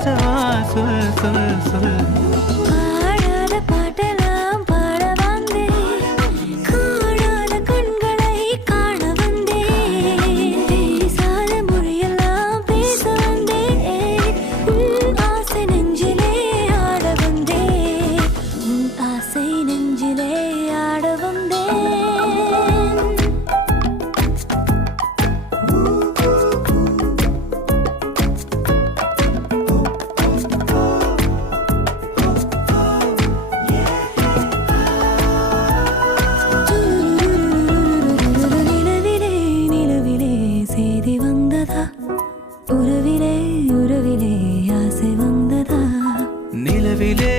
பேசவா சொல் சொல் சொல். பாடாத பாட்டெல்லாம் பாட வந்தேன், காணாத கண்களை காண வந்தேன், பேசாத மொழியெல்லாம் பேச வந்தேன், உன் ஆசை நெஞ்சிலே ஆட வந்தேன், உன் ஆசை நெஞ்சிலே ஆட வந்தேன். நிலவிலே நிலவிலே செய்தி வந்ததா, உறவிலே உறவிலே ஆசை வந்ததா, நிலவிலே